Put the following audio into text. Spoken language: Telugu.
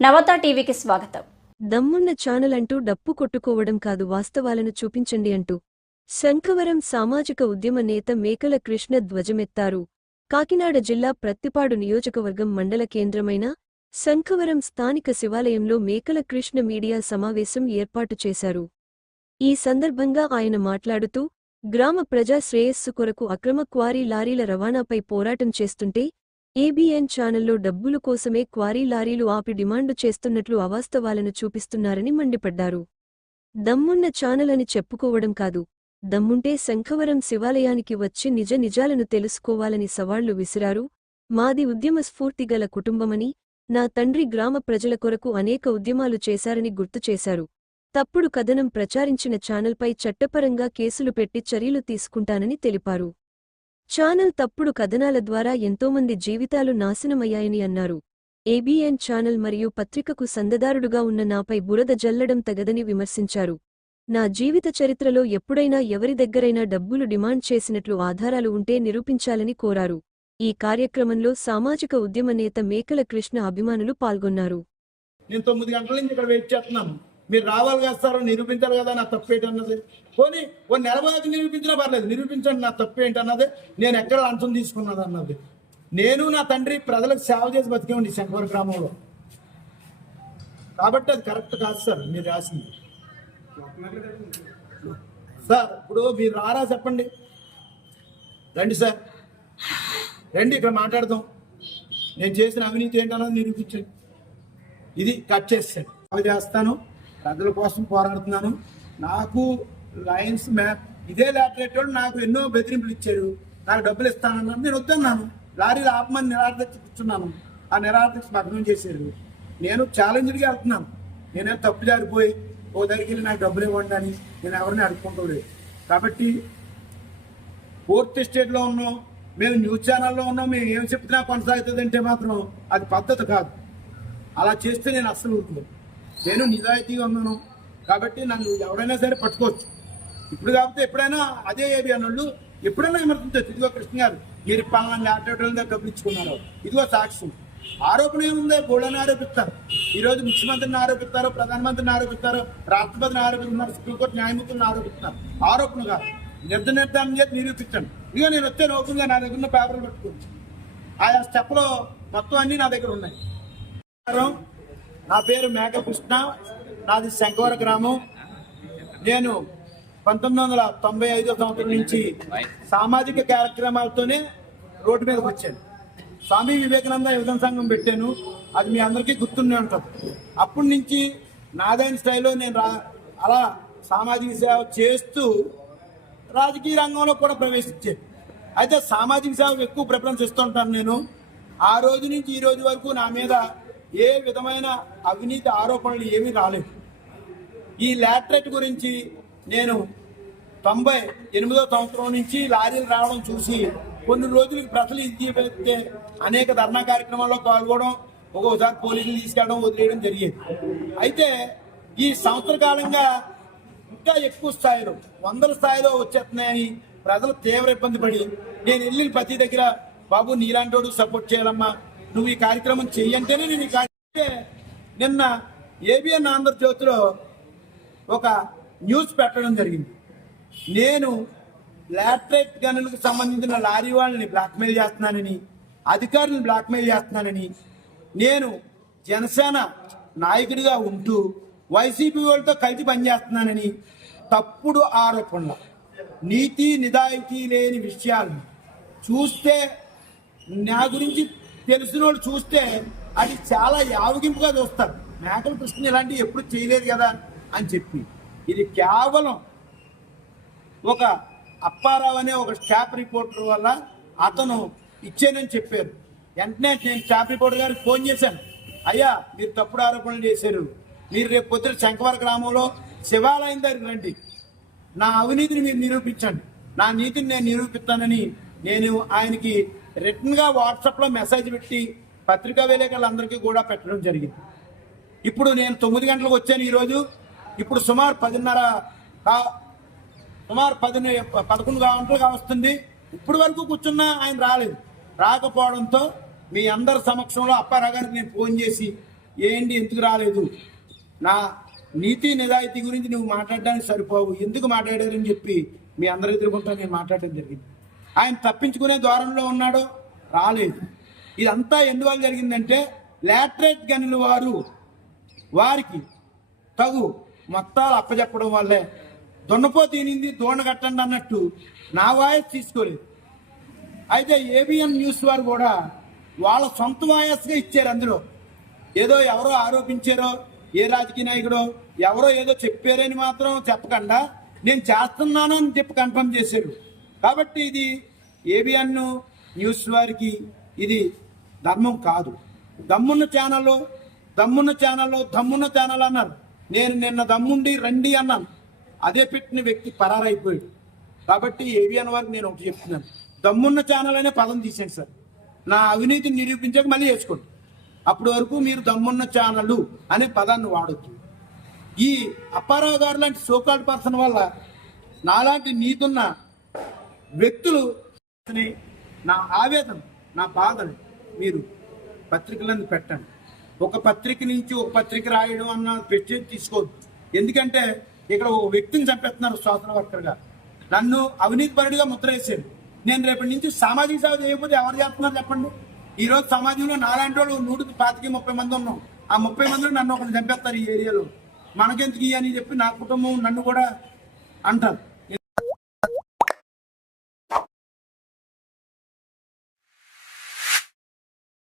నవత టీవీకి స్వాగతం. దమ్మున్న ఛానల్ అంటూ డప్పు కొట్టుకోవడం కాదు వాస్తవాలను చూపించండి అంటూ శంఖవరం సామాజిక ఉద్యమ నేత మేకల కృష్ణ ధ్వజమెత్తారు. కాకినాడ జిల్లా ప్రత్తిపాడు నియోజకవర్గం మండల కేంద్రమైన శంఖవరం స్థానిక శివాలయంలో మేకల కృష్ణ మీడియా సమావేశం ఏర్పాటు చేశారు. ఈ సందర్భంగా ఆయన మాట్లాడుతూ గ్రామ ప్రజా శ్రేయస్సు కొరకు అక్రమ క్వారీ లారీల రవాణాపై పోరాటం చేస్తుంటే ఏబిఎన్ ఛానల్లో డబ్బుల కోసమే క్వారీ లారీలు ఆపి డిమాండు చేస్తున్నట్లు అవాస్తవాలను చూపిస్తున్నారని మండిపడ్డారు. దమ్మున్న ఛానల్ అని చెప్పుకోవడం కాదు దమ్ముంటే శంఖవరం శివాలయానికి వచ్చి నిజ నిజాలను తెలుసుకోవాలని సవాళ్ళు విసిరారు. మాది ఉద్యమ స్ఫూర్తిగల కుటుంబమని నా తండ్రి గ్రామ ప్రజల కొరకు అనేక ఉద్యమాలు చేశారని గుర్తుచేశారు తప్పుడు కథనం ప్రచారించిన ఛానల్పై చట్టపరంగా కేసులు పెట్టి చర్యలు తీసుకుంటానని తెలిపారు. ఛానల్ తప్పుడు కథనాల ద్వారా ఎంతోమంది జీవితాలు నాశనమయ్యాయని అన్నారు. ఏబిఎన్ ఛానల్ మరియు పత్రికకు సందదారుడుగా ఉన్న నాపై బురద జల్లడం తగదని విమర్శించారు. నా జీవిత చరిత్రలో ఎప్పుడైనా ఎవరి దగ్గరైనా డబ్బులు డిమాండ్ చేసినట్లు ఆధారాలు ఉంటే నిరూపించాలని కోరారు. ఈ కార్యక్రమంలో సామాజిక ఉద్యమ నేత మేకల కృష్ణ అభిమానులు పాల్గొన్నారు. నేను తొమ్మిది గంటల నుంచి ఇక్కడ వెయిట్ చేస్తున్నాను. మీరు రావాలి కదా సార్ నిరూపించారు కదా నా తప్పేటన్నది పోనీ ఓ నెల బాగా నిరూపించినా పర్లేదు. నిరూపించండి నా తప్పు ఏంటన్నదే నేను ఎక్కడ లంచం తీసుకున్నది అన్నది. నేను నా తండ్రి ప్రజలకు సేవ చేసి బతికేవండి శంకర గ్రామంలో. కాబట్టి అది కరెక్ట్ కాదు సార్ మీరు రాసింది. సార్ ఇప్పుడు మీరు రారా చెప్పండి. రండి సార్. రండి ఇక్కడ మాట్లాడదాం. నేను చేసిన అవినీతి ఏంటన్నది నిరూపించండి. ఇది కట్ చేస్తాను అవి చేస్తాను. ప్రజల కోసం పోరాడుతున్నాను. నాకు లయన్స్ మ్యాప్ ఇదే లాటరేటోడు నాకు ఎన్నో బెదిరింపులు ఇచ్చారు నాకు డబ్బులు ఇస్తానన్నాను నేను వద్దన్నాను. లారీలు ఆపమని నిరాదీక్ష కూర్చున్నాను ఆ నిరాదీక్ష భగ్నం చేశారు. నేను ఛాలెంజ్డ్గా వెళ్తున్నాను. నేనే తప్పు జారిపోయి ఓ దగ్గరికి వెళ్ళి నాకు డబ్బులు ఇవ్వండి అని నేను ఎవరిని అడుక్కుంటలేదు. కాబట్టి ఫోర్త్ స్టేట్లో ఉన్నాం. మేము న్యూస్ ఛానల్లో ఉన్నాం. మేము ఏం చెప్తున్నా కొనసాగుతుంది అంటే మాత్రం అది పద్ధతి కాదు. అలా చేస్తే నేను అస్సలు ఊరుకోను. నేను నిజాయితీగా ఉన్నాను. కాబట్టి నన్ను ఎవరైనా సరే పట్టుకోవచ్చు. ఇప్పుడు కాకపోతే ఎప్పుడైనా అదే ఏబి అన్నోళ్ళు ఎప్పుడైనా విమర్శించవచ్చు ఇదిగో కృష్ణ గారు మీరు పలానా ల్యాప్టాప్ డబ్బులు ఇచ్చుకున్నారు. ఇదిగో సాక్ష్యం. ఆరోపణ ఏముంది? గోళ్ళని ఆరోపిస్తారు. ఈరోజు ముఖ్యమంత్రిని ఆరోపిస్తారు ప్రధానమంత్రిని ఆరోపిస్తారు రాష్ట్రపతిని ఆరోపిస్తున్నారు సుప్రీంకోర్టు న్యాయమూర్తులను ఆరోపిస్తున్నారు ఆరోపణ కాదు నిర్ధ నిర్ధారణ చేసి నిరూపించండి. ఇదిగో నేను వచ్చాను ఓపెన్గా నా దగ్గర ఉన్న పేపర్లు పెట్టుకోవచ్చు ఆయా స్టెప్లో మొత్తం అన్నీ నా దగ్గర ఉన్నాయి. నా పేరు మేఘకృష్ణ. నాది శంకవర గ్రామం. నేను పంతొమ్మిది వందల తొంభై ఐదో సంవత్సరం నుంచి సామాజిక కార్యక్రమాలతోనే రోడ్డు మీదకి వచ్చాను. స్వామి వివేకానంద యువజన సంఘం పెట్టాను. అది మీ అందరికీ గుర్తుండే ఉంటుంది. అప్పటి నుంచి నాదైన స్థాయిలో నేను రా అలా సామాజిక సేవ చేస్తూ రాజకీయ రంగంలో కూడా ప్రవేశించాను. అయితే సామాజిక సేవకు ఎక్కువ ప్రిఫరెన్స్ ఇస్తుంటాను నేను. ఆ రోజు నుంచి ఈ రోజు వరకు నా మీద ఏ విధమైన అవినీతి ఆరోపణలు ఏమీ రాలేదు. ఈ లాటరేట్ గురించి నేను తొంభై ఎనిమిదో సంవత్సరం నుంచి లారీలు రావడం చూసి కొన్ని రోజులకి ప్రజలు ఇది పెడితే అనేక ధర్నా కార్యక్రమాల్లో పాల్గొనడం ఒక్కొక్కసారి పోలీసులు తీసుకెళ్ళడం వదిలేయడం జరిగేది. అయితే ఈ సంవత్సర కాలంగా ఇంకా ఎక్కువ స్థాయిలో వందల స్థాయిలో వచ్చేస్తున్నాయని ప్రజలు తీవ్ర ఇబ్బంది పడి నేను వెళ్ళి ప్రతి దగ్గర బాబు నీలాంటోడు సపోర్ట్ చేయాలమ్మా నువ్వు ఈ కార్యక్రమం చెయ్యంటేనే నేను ఈ కార్యక్రమం నిన్న ఏబిఎన్ ఆంధ్రజ్యోతిలో ఒక న్యూస్ పెట్టడం జరిగింది. నేను లాటరేట్ గనులకు సంబంధించిన లారీ వాళ్ళని బ్లాక్మెయిల్ చేస్తున్నానని అధికారులను బ్లాక్మెయిల్ చేస్తున్నానని నేను జనసేన నాయకుడిగా ఉంటూ వైసీపీ వాళ్ళతో కలిసి పనిచేస్తున్నానని తప్పుడు ఆరోపణలు నీతి నిజాయితీ లేని విషయాలను చూస్తే నా గురించి తెలిసిన వాళ్ళు చూస్తే అది చాలా యావగింపుగా చూస్తారు. మేకల కృష్ణ ఇలాంటివి ఎప్పుడు చేయలేదు కదా అని చెప్పి. ఇది కేవలం ఒక అప్పారావు అనే ఒక స్టాఫ్ రిపోర్టర్ వల్ల అతను ఇచ్చానని చెప్పారు. వెంటనే నేను స్టాఫ్ రిపోర్టర్ గారికి ఫోన్ చేశాను. అయ్యా మీరు తప్పుడు ఆరోపణలు చేశారు. మీరు రేపు పొద్దున శంకవర గ్రామంలో శివాలయం దగ్గర రండి. నా అవినీతిని మీరు నిరూపించండి. నా నీతిని నేను నిరూపిస్తానని నేను ఆయనకి రిటర్న్గా వాట్సాప్లో మెసేజ్ పెట్టి పత్రికా విలేకరులందరికీ కూడా పెట్టడం జరిగింది. ఇప్పుడు నేను తొమ్మిది గంటలకు వచ్చాను ఈరోజు. ఇప్పుడు సుమారు పదిన్నర సుమారు పది పదకొండు గంటలుగా వస్తుంది. ఇప్పుడు వరకు కూర్చున్నా ఆయన రాలేదు. రాకపోవడంతో మీ అందరి సమక్షంలో అప్పారావు గారికి నేను ఫోన్ చేసి ఏంటి ఎందుకు రాలేదు? నా నీతి నిజాయితీ గురించి నువ్వు మాట్లాడడానికి సరిపోవు. ఎందుకు మాట్లాడారని చెప్పి మీ అందరి ఎదుర్కొంటా నేను మాట్లాడడం జరిగింది. ఆయన తప్పించుకునే ద్వారంలో ఉన్నాడు రాలేదు. ఇదంతా ఎందువల్ల జరిగిందంటే లాటరేట్ గనుల వారు వారికి తగు మొత్తాలు అప్పచెప్పడం వల్లే దున్నపో తినింది దోణ కట్టండి అన్నట్టు నా వాయిస్ తీసుకోలేదు. అయితే ఏబిఎన్ న్యూస్ వారు కూడా వాళ్ళ సొంత వాయస్గా ఇచ్చారు అందులో. ఏదో ఎవరో ఆరోపించారో ఏ రాజకీయ నాయకుడో ఎవరో ఏదో చెప్పారని మాత్రం చెప్పకుండా నేను చేస్తున్నాను అని చెప్పి కన్ఫర్మ్ చేశారు. కాబట్టి ఇది ఏబిఎన్ న్యూస్ వారికి ఇది ధర్మం కాదు. దమ్మున్న ఛానల్ దమ్మున్న ఛానల్లో దమ్మున్న ఛానల్ అన్నారు. నేను నిన్న దమ్ముండి రండి అన్నాను. అదే పెట్టిన వ్యక్తి పరారైపోయాడు. కాబట్టి ఏబిఎన్ వారికి నేను ఒకటి చెప్తున్నాను. దమ్మున్న ఛానల్ అనే పదం తీసేయండి సార్. నా అవినీతిని నిరూపించాక మళ్ళీ వేసుకోండి. అప్పటి వరకు మీరు దమ్మున్న ఛానల్ అనే పదాన్ని వాడొచ్చు ఈ అప్పారావు గారు లాంటి సోకాల్డ్ పర్సన్ వల్ల నాలాంటి నీతున్న వ్యక్తులు నా ఆవేదన నా బాధను మీరు పత్రికలను పెట్టండి. ఒక పత్రిక నుంచి ఒక పత్రిక రాయడం అన్న పెట్టి తీసుకోవద్దు. ఎందుకంటే ఇక్కడ ఒక వ్యక్తిని చంపేస్తున్నారు సోషల్ వర్కర్గా. నన్ను అవినీతి పరుడిగా ముద్ర వేసేది నేను రేపటి నుంచి సామాజిక సేవ చేయకపోతే ఎవరు చేస్తున్నారు చెప్పండి? ఈ రోజు సమాజంలో నాలాంటి వాళ్ళు నూటికి పాతికి ముప్పై మంది ఉన్నాం. ఆ ముప్పై మందిలో నన్ను ఒకరిని చంపేస్తారు ఈ ఏరియాలో. మనకెందుకు ఇయ్యి అని చెప్పి నా కుటుంబం నన్ను కూడా అంటారు.